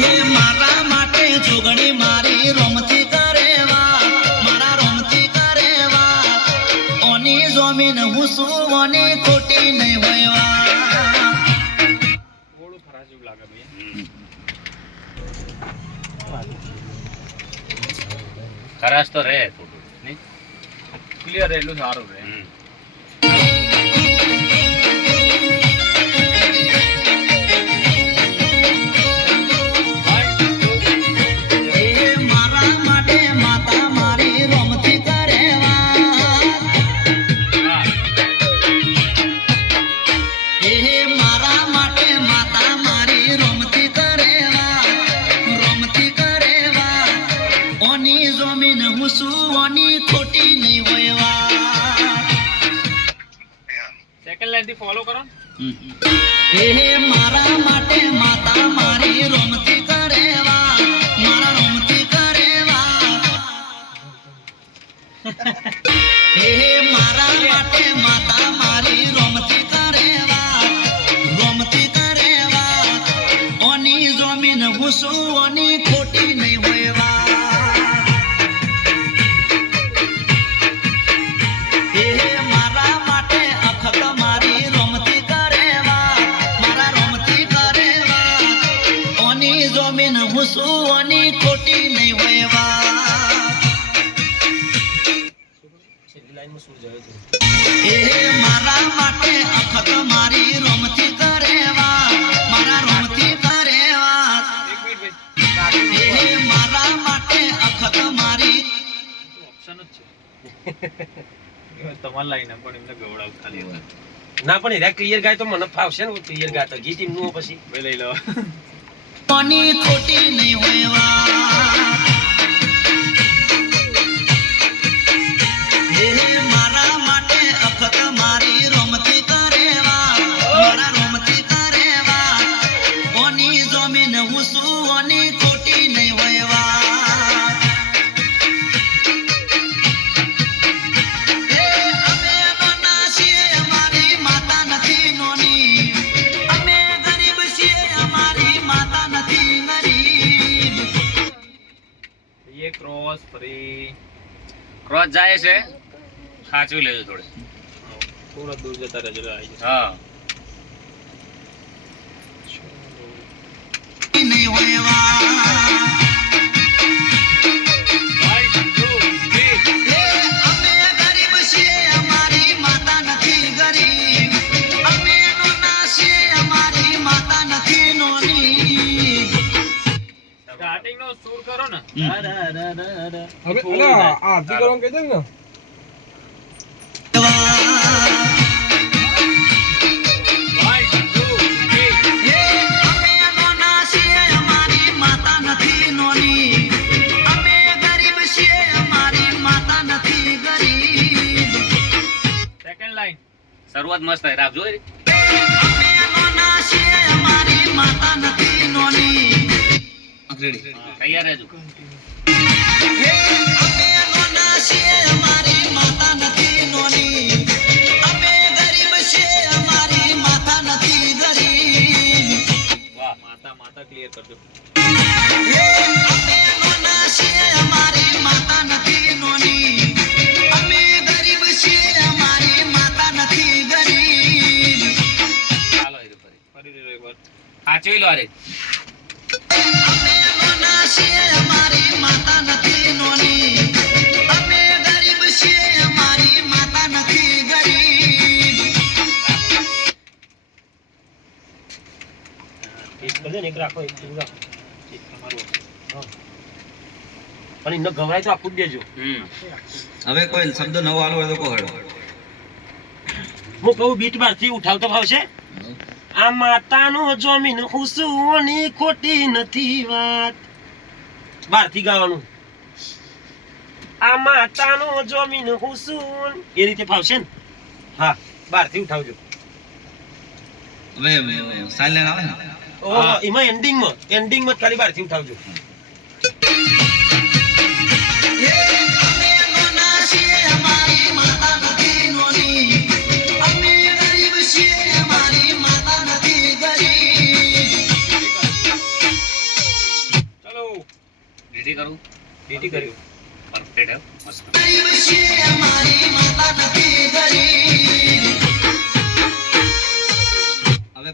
હું મારા માટે જોગણી મારી રોમથી કરે મારા રોમથી કરે ઓની જમીન હું શું ઓની ખોટી નહીં હોય વાત થોડું ખરાબ જેવું લાગે ભાઈ ખરાશ તો રહે થોડું ક્લિયર એટલું સારું રહે. ઓની ખોટી નહીં હોયવા. સેકન્ડ લાઈનથી ફોલો કરો એ મારા માટે માતા મારી રોમતી ઓની જમીન હું શું ઓની ખોટી નહીં હોયવા એ મારા માટે અખત મારી તમારે લાઈન પણ એમને ગવડાવ ખાલી ના પણ એરા ક્લિયર ગાય તો મને ફાવશે ને ક્લિયર ગાય તો ગીત એમનું પછી. લઈ લો કોની ખોટી નહીં હોયવા ક્રોસ ફરી ક્રોસ જાય છે. સાચવી લેજો થોડે. થોડા દૂર જતા રહેજો હા. નહીં હોયવા Starting નો સુર કરો ને. હવે અલા આરતી કરવાનું કહી દે ને One, two, three. એ અમે નાના છીએ અમારી માતા નથી નોની અમે ગરીબ છીએ અમારી માતા નથી ગરીબ Second line. શરૂઆત મસ્ત રાખજો અમે નાના છીએ અમારી માતા નથી નોની. તૈયાર રહેજો. માતા માતા ક્લિયર કરજો. હે અમે નાના એક કરજો ને એક રાખો એક તું રાખો. તમારું પણ એમને ગવરાય તો આપું દેજો. હવે કોઈ શબ્દ નવો આલો હોય તો કહો હું કહું બીટ બારથી ઉઠાવતો ભાવશે આ માતાનો જમીન હુસુઓની ખોટી નથી વાત. બારથી ગાવાનું. આ માતાનો જમીન હુસુન એ રીતે ફાવશે ને? હા બારથી ઉઠાવજો. એમાં એન્ડિંગમાં એન્ડિંગમાં ખાલી બહારથી ઉઠાવજો. ડ્યુટી કરું? ડ્યુટી કર્યું. પરફેક્ટ મસ્ત.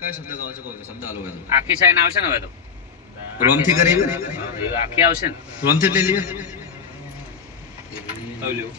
કયો શબ્દ છો? કહો શબ્દ હાલો હોય આખી સાઈન આવશે ને હવે તો? રોમથી કરી આખી આવશે ને. રોમથી લઈ લઈએ હવે લ્યો.